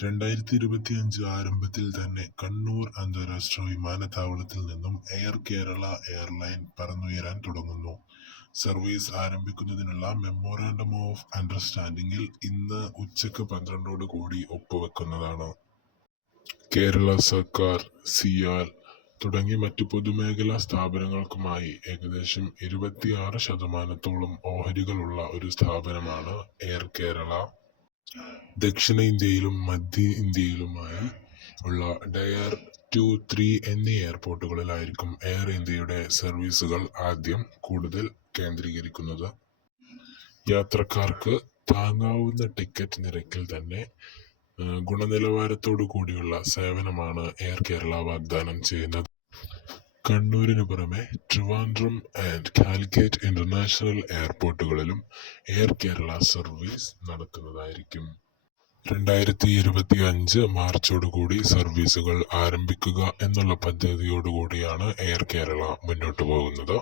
2025 ആരംഭത്തിൽ തന്നെ കണ്ണൂർ അന്താരാഷ്ട്ര വിമാനത്താവളത്തിൽ നിന്നും എയർ കേരള എയർലൈൻ പറന്നുയരാൻ തുടങ്ങുന്നു. സർവീസ് ആരംഭിക്കുന്നതിനുള്ള മെമ്മോറാണ്ടം ഓഫ് അണ്ടർസ്റ്റാൻഡിംഗിൽ ഇന്ന് ഉച്ചയ്ക്ക് 12 ഒപ്പുവെക്കുന്നതാണ്. കേരള സർക്കാർ, സിയാൽ തുടങ്ങി മറ്റു പൊതുമേഖലാ സ്ഥാപനങ്ങൾക്കുമായി ഏകദേശം 26% ഓഹരികളുള്ള ഒരു സ്ഥാപനമാണ് എയർ കേരള. ദക്ഷിണേന്ത്യയിലും മധ്യ ഇന്ത്യയിലുമായി ഉള്ള ടയർ 2, 3 എന്നീ എയർപോർട്ടുകളിലായിരിക്കും എയർ ഇന്ത്യയുടെ സർവീസുകൾ ആദ്യം കൂടുതൽ കേന്ദ്രീകരിക്കുന്നത്. യാത്രക്കാർക്ക് താങ്ങാവുന്ന ടിക്കറ്റ് നിരക്കിൽ തന്നെ ഗുണനിലവാരത്തോടു കൂടിയുള്ള സേവനമാണ് എയർ കേരള വാഗ്ദാനം ചെയ്യുന്നത്. കണ്ണൂരിനു പുറമെ ട്രിവാൻഡ്രം ആൻഡ് കാലിക്കറ്റ് ഇന്റർനാഷണൽ എയർപോർട്ടുകളിലും എയർ കേരള സർവീസ് നടത്തുന്നതായിരിക്കും. 2025 മാർച്ചോടുകൂടി സർവീസുകൾ ആരംഭിക്കുക എന്നുള്ള പദ്ധതിയോടുകൂടിയാണ് എയർ കേരള മുന്നോട്ടു പോകുന്നത്.